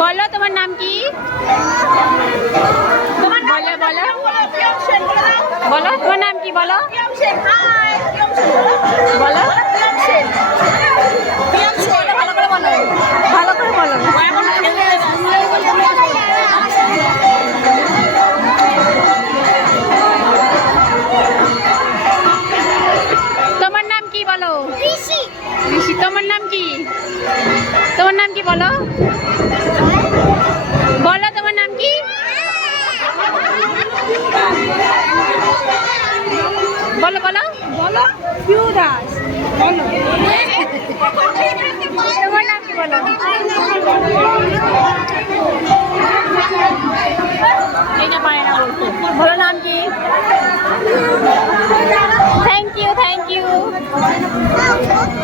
বলো তোমার নাম কি? বলো বলো বলো তোমার নাম কি বলো? বলো ভালো করে বলো। তোমার নাম কি বলো? ঋষি। ঋষি। তোমার নাম কি? তোমার নাম কি বলো? বলো তোমার নাম কি? বলো বলো বলো পিউ দাস। বলো তোমার নাম কি বলো? এটা পারে না বলতে। বলো নাম কি? Thank you thank you.